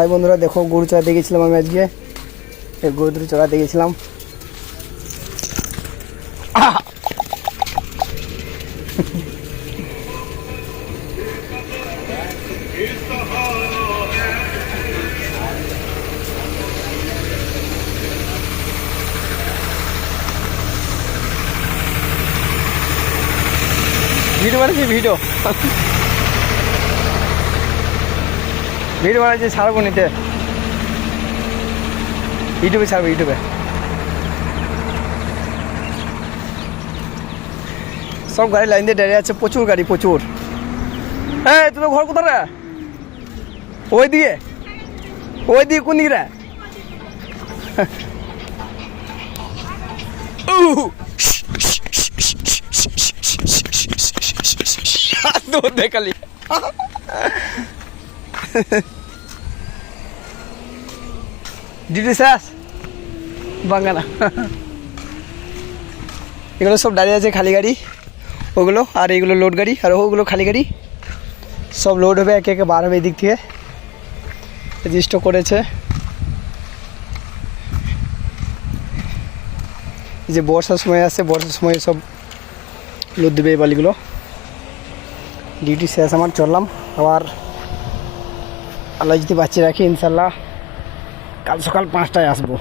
হাই বন্ধুরা, দেখো গরু চড়াতে গেছিলাম আমি আজকে। গরু চড়াতে গেছিলাম। ভিডিও বানাচ্ছি, ভিডিও বানাচ্ছি, ছাড়বো নিতে, ইউটিউবে ছাড়বো, ইউটিউবে। সব গাড়ি লাইন দিয়ে দাঁড়িয়ে আছে, প্রচুর গাড়ি, প্রচুর। হ্যাঁ, তোর ঘর কোথায় রে? ওই দিকে কোন দিকে রে? দেখালি ডিউটি শেষ বাঙ্গানা। এগুলো সব দাঁড়িয়ে আছে, খালি গাড়ি ওগুলো, আর এইগুলো লোড গাড়ি, আর ওগুলো খালি গাড়ি। সব লোড হবে, একে একে বার হবে এদিক থেকে। রেজিস্টার করেছে। এই যে বর্ষার সময় আসছে, বর্ষার সময় সব লোড দেবে এই বালিগুলো। ডিউটি শেষ আমার, চললাম আবার। আল্লাহ যদি বাঁচিয়ে রাখি, ইনশাল্লাহ কাল সকাল 5টায় আসবো।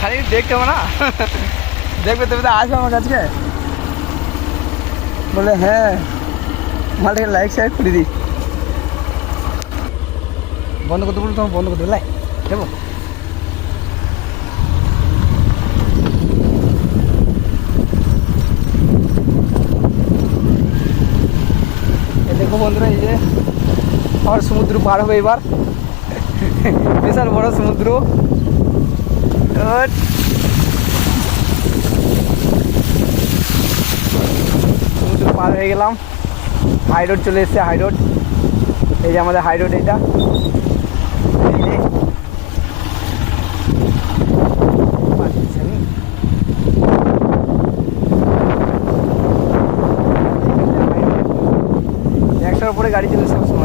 খালি দেখতে হবে না, দেখবে তুমি তো আসবে আমার কাছে, বলে হ্যাঁ মালটাকে লাইক শেয়ার করে দিই। বন্ধ করতে বলুন, তোমার বন্ধ করতে বলে দেবো। দেখো বন্ধুরা, এই যে আমার সমুদ্র পার হবে এবার। বিশাল বড় সমুদ্র। সমুদ্র পার হয়ে গেলাম। হাই রোড চলে এসছে, হাই রোড। এই যে আমাদের হাই রোড, এইটা একশোর উপরে গাড়ি চলে সবসময়।